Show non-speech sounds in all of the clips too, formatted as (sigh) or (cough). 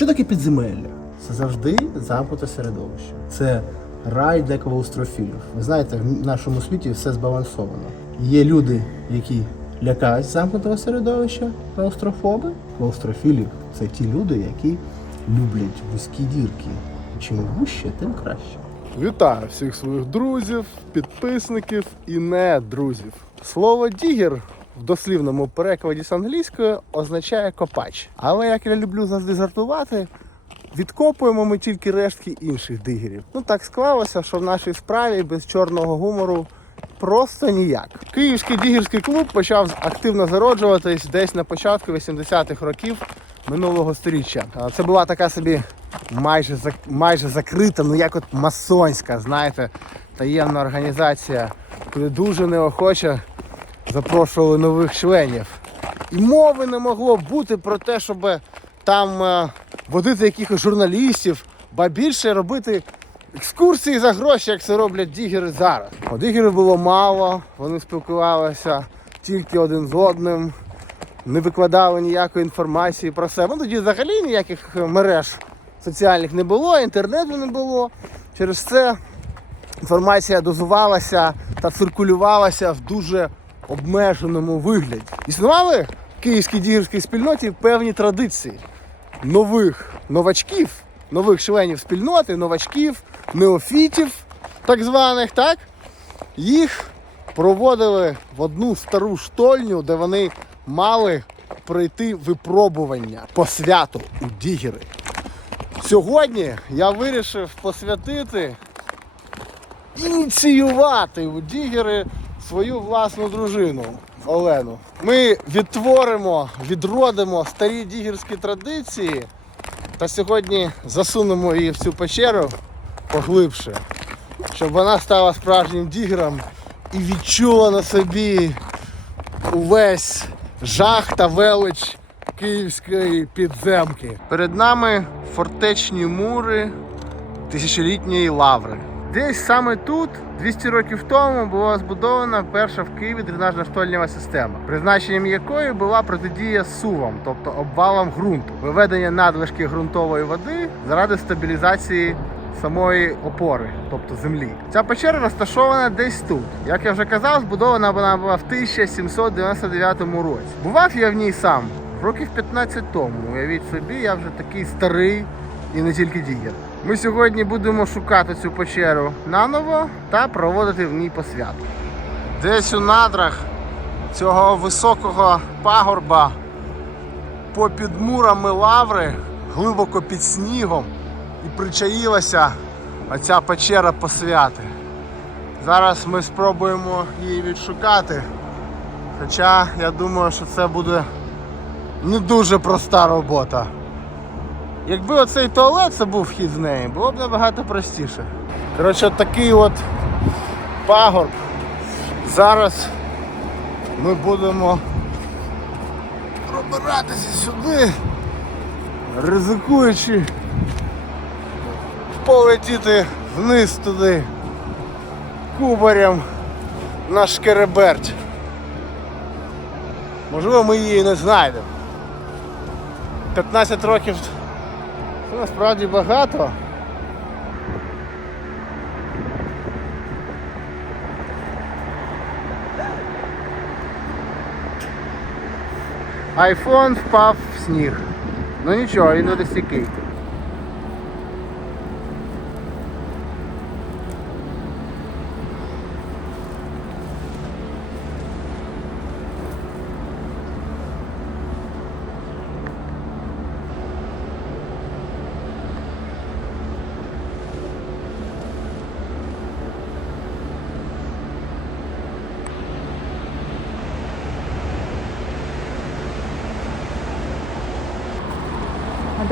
Що таке підземелля? Це завжди замкнуте середовище. Це рай для клаустрофілів. Ви знаєте, в нашому світі все збалансовано. Є люди, які лякають замкнутого середовища, клаустрофоби. Клаустрофілі це ті люди, які люблять вузькі дірки. Чим вужче, тим краще. Вітаю всіх своїх друзів, підписників і не друзів. Слово дігер в дослівному перекладі з англійської означає копач. Але як я люблю завжди відкопуємо ми тільки рештки інших дигерів. Ну так склалося, що в нашій справі без чорного гумору просто ніяк. Київський дігерський клуб почав активно зароджуватись десь на початку 80-х років минулого сторіччя. Це була така собі майже майже закрита, ну як от масонська, знаєте, таємна організація, куди дуже неохоче запрошували нових членів. І мови не могло бути про те, щоб там е, водити якихось журналістів, ба більше робити екскурсії за гроші, як це роблять дігери зараз. О, дігерів було мало, вони спілкувалися тільки один з одним, не викладали ніякої інформації про себе. Ну тоді взагалі ніяких е, мереж соціальних не було, інтернету не було. Через це інформація дозувалася та циркулювалася в дуже обмеженому вигляді. Існували в київській дігерській спільноті певні традиції нових новачків, нових членів спільноти, новачків, неофітів, так званих, так? Їх проводили в одну стару штольню, де вони мали пройти випробування по святу у дігери. Сьогодні я вирішив посвятити ініціювати у Дігери свою власну дружину Олену. Ми відтворимо, відродимо старі дігерські традиції та сьогодні засунемо її в цю печеру поглибше, щоб вона стала справжнім дігером і відчула на собі увесь жах та велич київської підземки. Перед нами фортечні мури тисячолітньої лаври. Десь саме тут, 200 років тому, була збудована перша в Києві дренажна штольнева система, призначенням якої була протидія сувам, тобто обвалам ґрунту, виведення надлишки ґрунтової води заради стабілізації самої опори, тобто землі. Ця печера розташована десь тут. Як я вже казав, збудована вона була в 1799 році. Бував я в ній сам років 15 тому. Уявіть собі, я вже такий старий і не тільки дігер. Ми сьогодні будемо шукати цю печеру наново та проводити в ній посвяту. Десь у надрах цього високого пагорба попід мурами лаври, глибоко під снігом, і причаїлася оця печера посвяти. Зараз ми спробуємо її відшукати. Хоча я думаю, що це буде не дуже проста робота. Якби оцей туалет це був вхід з неї, було б набагато простіше. Коротше, от такий от пагорб. Зараз ми будемо пробиратися сюди, ризикуючи полетіти вниз туди кубарем на шкереберть. Можливо, ми її не знайдемо. 15 років насправді багато. Айфон впав в сніг. Ну нічого, він не А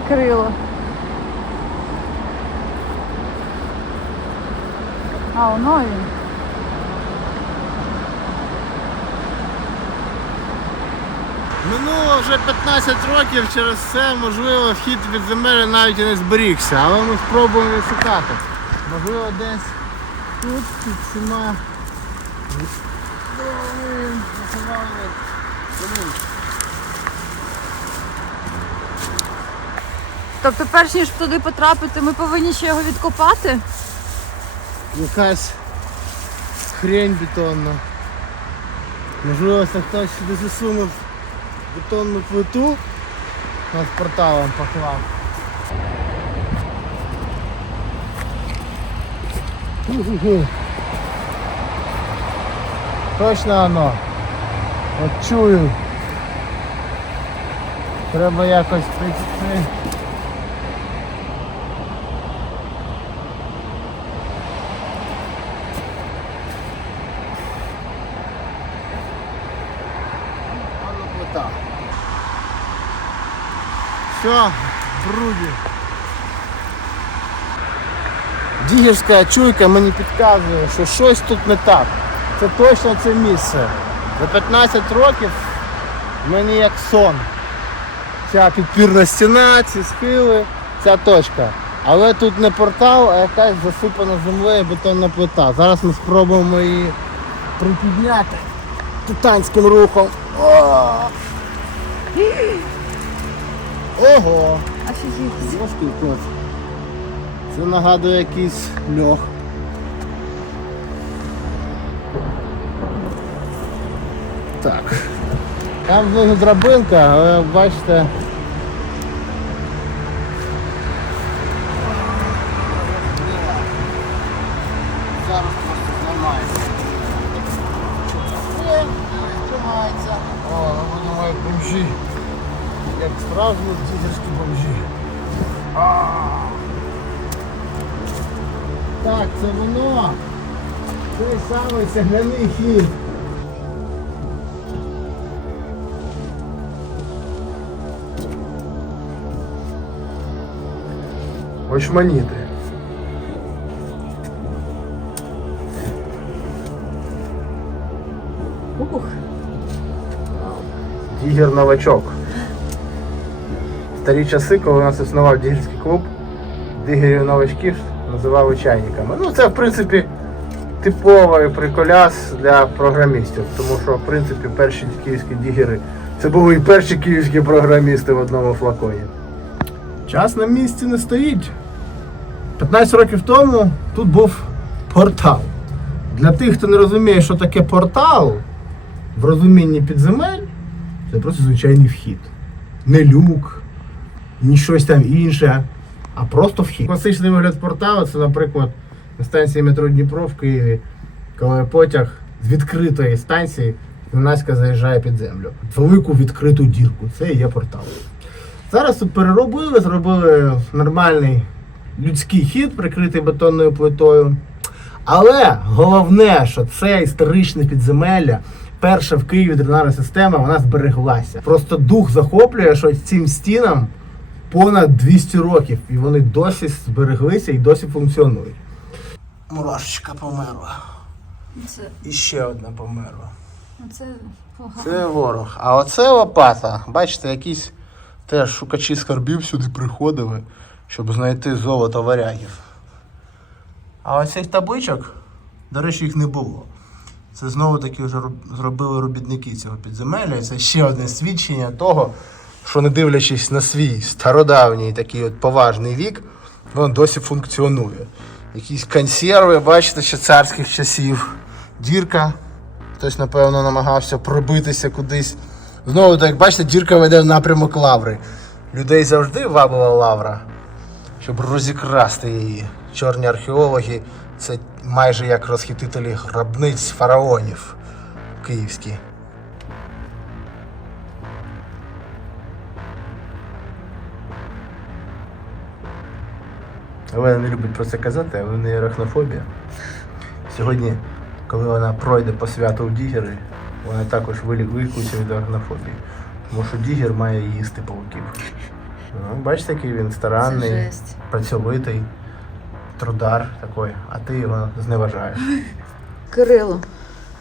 де? А, воно він. Минуло вже 15 років, через це, можливо, вхід від земель навіть і не зберігся, але ми спробуємо відшукати. Можливо, десь тут під здоровими заховали. Тобто, перш ніж туди потрапити, ми повинні ще його відкопати? Якась хрень бетонна. Можливо, хтось сюди засунув бетонну плиту над порталом поклав. Точно оно. От чую. Треба якось прийти. Анна плита. Все, бруді. Дігерська чуйка мені підказує, що щось тут не так. Це точно це місце. За 15 років мені як сон. Ця підпірна стіна, ці схили, ця точка. Але тут не портал, а якась засипана землею бетонна плита. Зараз ми спробуємо її припідняти титанським рухом. О! Ого! Офігеть. Важкий кот. Це нагадує якийсь льох. Так. Там внизу драбинка, але бачите. Зараз просто зламається. Тримається. О, ну думаю, бомжі. Як справжні дізельські бомжі. Так, це воно. Той самий цегляний хід. Очманіти. Ух. Дігер новачок. Старі часи, коли у нас існував дігерський клуб, дігерів новачків називали чайниками. Ну це в принципі типовий приколяс для програмістів, тому що в принципі перші київські дігери це були і перші київські програмісти в одному флаконі. Час на місці не стоїть. 15 років тому тут був портал. Для тих, хто не розуміє, що таке портал, в розумінні підземель, це просто звичайний вхід. Не люк, ні щось там інше, а просто вхід. Класичний вигляд порталу це, наприклад, на станції метро Дніпро в Києві, коли потяг з відкритої станції зненацька заїжджає під землю. Велику відкриту дірку. Це і є портал. Зараз тут переробили, зробили нормальний людський хід, прикритий бетонною плитою. Але головне, що це історичне підземелля, перша в Києві дренарна система, вона збереглася. Просто дух захоплює, що цим стінам понад 200 років, і вони досі збереглися і досі функціонують. Мурашечка померла. Це, І ще одна померла. це погано. Це ворог. А оце лопата. Бачите, якісь теж шукачі скарбів сюди приходили, щоб знайти золото варягів. А оцих табличок, до речі, їх не було. Це знову таки вже зробили робітники цього підземелля. І це ще одне свідчення того, що не дивлячись на свій стародавній такий от поважний вік, він досі функціонує. Якісь консерви, бачите, ще царських часів. Дірка. Хтось, напевно, намагався пробитися кудись. Знову, так, бачите, дірка веде в напрямок лаври. Людей завжди вабила лавра, щоб розікрасти її. Чорні археологи це майже як розхитителі гробниць фараонів київські. Олена не любить про це казати, але в неї арахнофобія. Сьогодні, коли вона пройде по святу в Дігери, вона також вилікується від арахнофобії. Тому що Дігер має їсти пауків. Ну, бачите, який він старанний, жесть. працьовитий, трудар такий, а ти його зневажаєш. Кирило,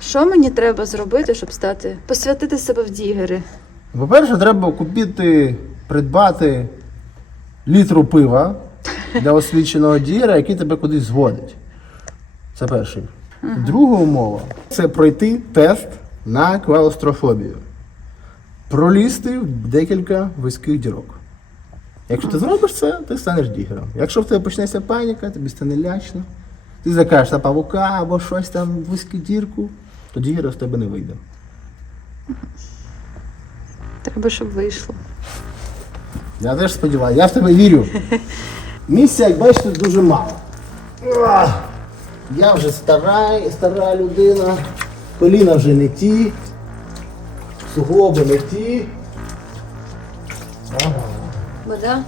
що мені треба зробити, щоб стати, посвятити себе в дігери? По-перше, треба купити, придбати літру пива для освіченого дієра, який тебе кудись зводить. Це перший. Друга умова це пройти тест на клаустрофобію. Пролізти в декілька вузьких дірок. Якщо ти зробиш це, ти станеш дігером. Якщо в тебе почнеться паніка, тобі стане лячно, ти закажеш на павука або щось там в вузьку дірку, то дігера з тебе не вийде. Треба, щоб вийшло. Я теж сподіваюся, я в тебе вірю. (laughs) Місця, як бачите, дуже мало. Я вже стара, стара людина, коліна вже не ті, суглоби не ті. Вода?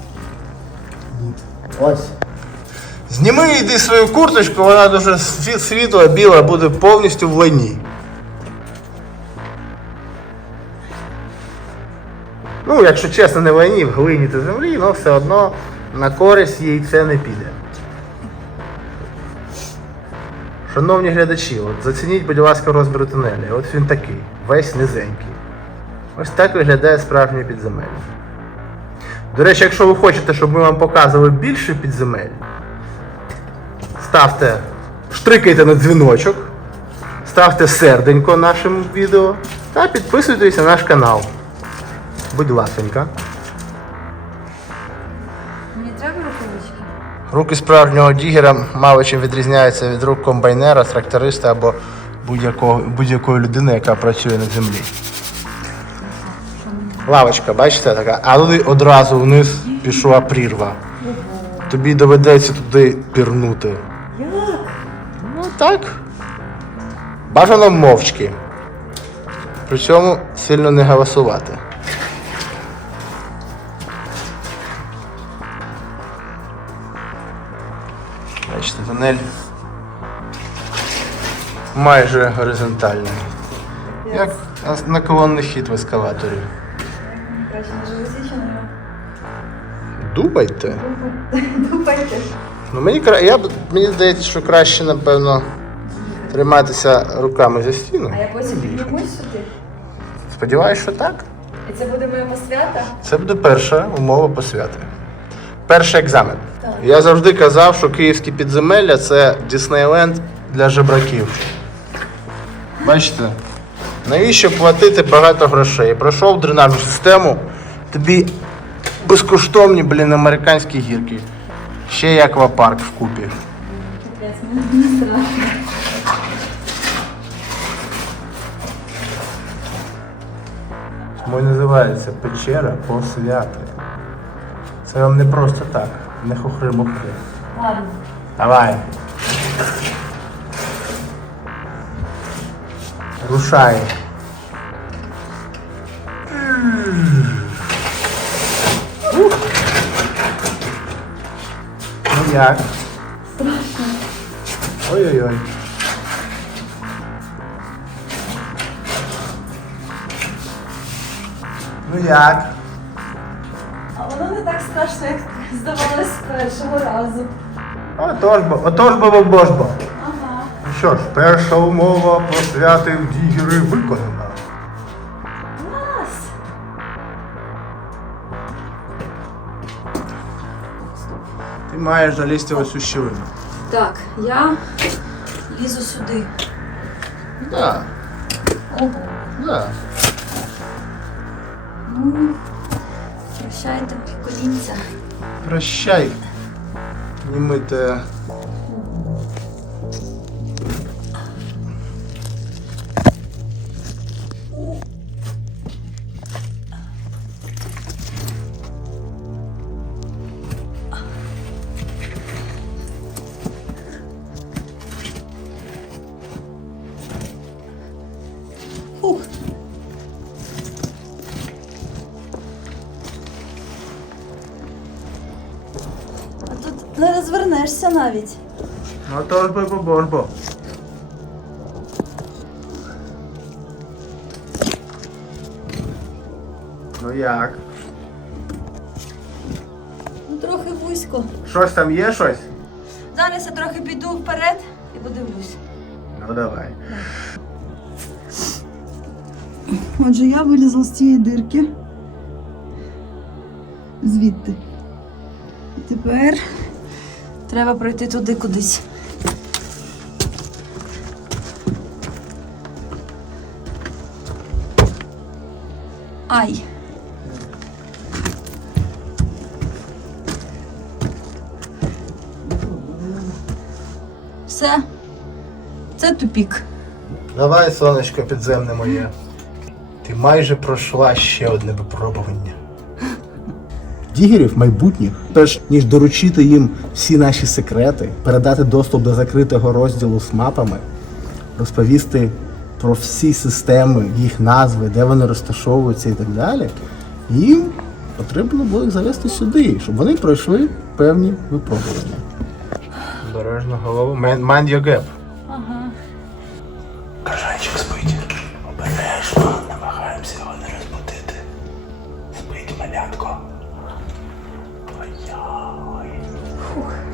Ось. Зніми йди свою курточку, вона дуже світла, біла, буде повністю в лайні. Ну, якщо чесно, не в лайні, в глині та землі, але все одно на користь їй це не піде. Шановні глядачі, от зацініть, будь ласка, розмір тунелі. От він такий, весь низенький. Ось так виглядає справжнє підземелля. До речі, якщо ви хочете, щоб ми вам показували більше підземель, ставте, штрикайте на дзвіночок, ставте серденько нашим відео та підписуйтесь на наш канал. Будь ласенька. Руки справжнього дігера мало чим відрізняються від рук комбайнера, тракториста або будь-якої людини, яка працює на землі. Лавочка, бачите, така, а туди одразу вниз пішла прірва. Тобі доведеться туди пірнути. Як? Ну так. Бажано мовчки. При цьому сильно не галасувати. Бачите, тунель майже горизонтальний. Як наклонний хід в ескалаторі. Думайте. Думайте. Ну, мені, я, мені здається, що краще, напевно, триматися руками за стіну. А я потім піднімусь сюди. Сподіваюсь, що так. І це буде моя посвята? Це буде перша умова посвяти. Перший екзамен. Я завжди казав, що київські підземелля це Діснейленд для жебраків. Бачите? Навіщо платити багато грошей? Пройшов дренажну систему, тобі безкоштовні, блін, американські гірки. Ще й аквапарк вкупі. Капець, мені страшно. Тому і називається печера посвяти. Це вам не просто так, не хухри-мухри. Ладно. Давай. Рушай. Ну як? Страшно. Ой-ой-ой. Ну як? А воно не так страшно, як здавалось з першого разу. Отож бо, отож бо, бо ж бо. Ага. Ну що ж, перша умова посвяти в дігери виконана. Клас! Ти маєш залізти ось у щілину. Так, я лізу сюди. Да, Ого. да. Ну, прощайте колінця. Прощай. Німите. Би, бо ж. Ну як? Ну, трохи вузько. Щось там є щось? Зараз я трохи піду вперед і подивлюсь. Ну давай. Отже, я вилізла з цієї дирки. Звідти. І тепер Треба пройти туди кудись. Ай. Все. Це тупік. Давай, сонечко, підземне моє. Ти майже пройшла ще одне випробування. Дігерів майбутніх, перш ніж доручити їм всі наші секрети, передати доступ до закритого розділу з мапами, розповісти про всі системи, їх назви, де вони розташовуються і так далі, їм потрібно було їх завести сюди, щоб вони пройшли певні випробування. Обережно голову. Mind your gap. Ага. Кажанчик спить. Обережно, намагаємося його не розбудити. Спить малятко. Ой-ой. Ура!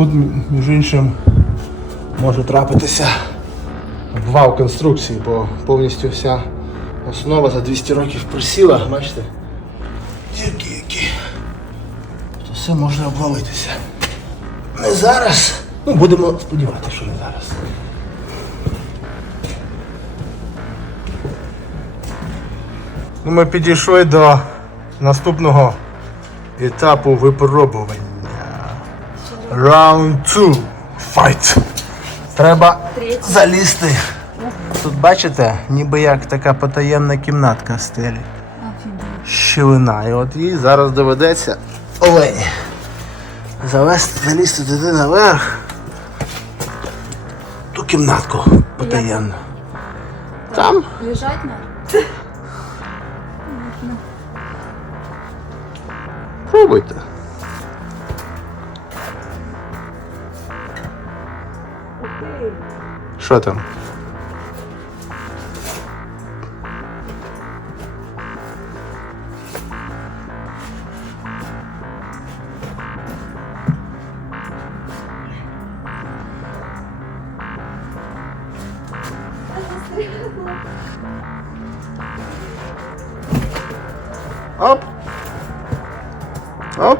Тут, між іншим, може трапитися обвал конструкції, бо повністю вся основа за 200 років присіла, бачите? Дірки які. То все може обвалитися. Не зараз. Ну, будемо сподіватися, що не зараз. Ну, ми підійшли до наступного етапу випробування. Round 2. Fight. Треба залізти. Тут бачите, ніби як така потаємна кімнатка в стелі. Щілина. І от їй зараз доведеться олені. Завести, залізти туди наверх. Ту кімнатку потаємну. Там Лежать на. пробуйте. Що там? Оп. Оп.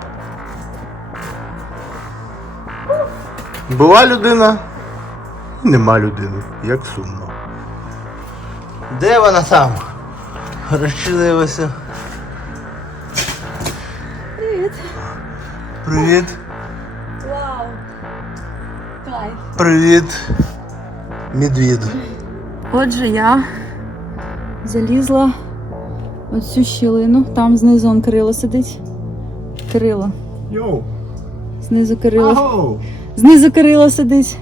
Була людина, нема людини. Як сумно. Де вона там? Розчинилася. Привіт. Привіт. Вау. Кайф. Привіт. Медвід. Отже, я залізла в цю щілину. Там знизу он Кирило сидить. Кирило. Йоу. Знизу Кирило. Ау. Знизу Кирило сидить.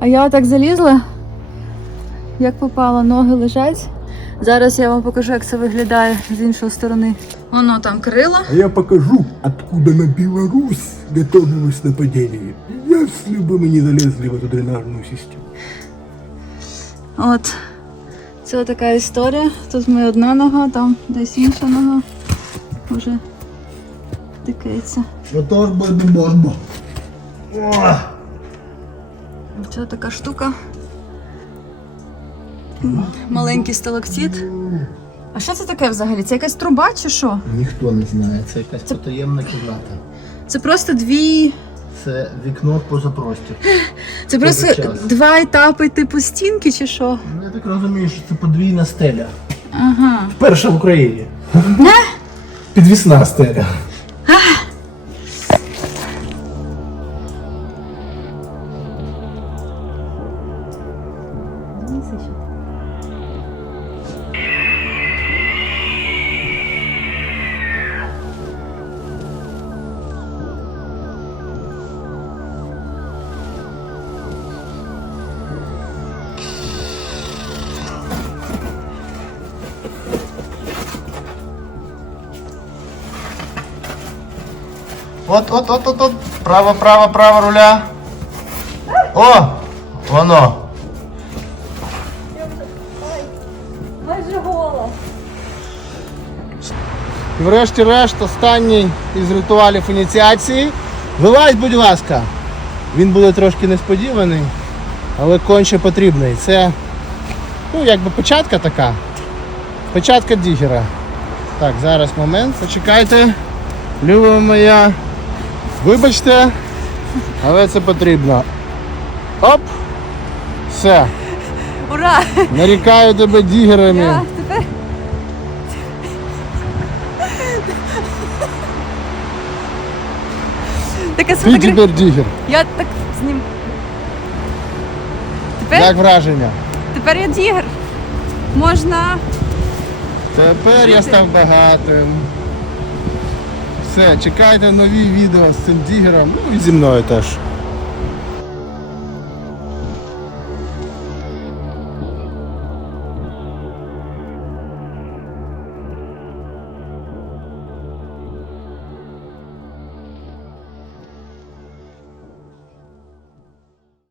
А я так залізла, як попала, ноги лежать. Зараз я вам покажу, як це виглядає з іншої сторони. Воно там Кирило. А я покажу, откуда на Беларусь готовилось нападение, если бы мы не залезли в эту дренажную систему. От. Це така історія. Тут ми одна нога, там десь інша нога. Вже тикається. Что ж бы не можно. Це така штука. Маленький сталактит. А що це таке взагалі? Це якась труба чи що? Ніхто не знає, це якась потаємна кімната. Це просто дві. Це вікно поза простір. (gasps) Це просто час. два етапи типу стінки чи що? Ну, Я так розумію, що це подвійна стеля. Ага. Перша в Україні. Підвісна стеля. От, от, от, от, от. Право, право, право руля. О! Воно. Майже гола. І врешті-решт, останній із ритуалів ініціації. Вилазь, будь ласка. Він буде трошки несподіваний, але конче потрібний. Це ну, якби початка така. Печатка дігера. Так, зараз момент, почекайте. Люба моя. Вибачте, але це потрібно. Оп! Все. Ура! Нарікаю тебе дігерами. Тепер. Ти сфотограф... тепер дігер. Я так знім. Тепер, Як враження? тепер я дігер. Можна. Тепер я став багатим. Все, чекайте нові відео з цим дігером. Ну і зі мною теж.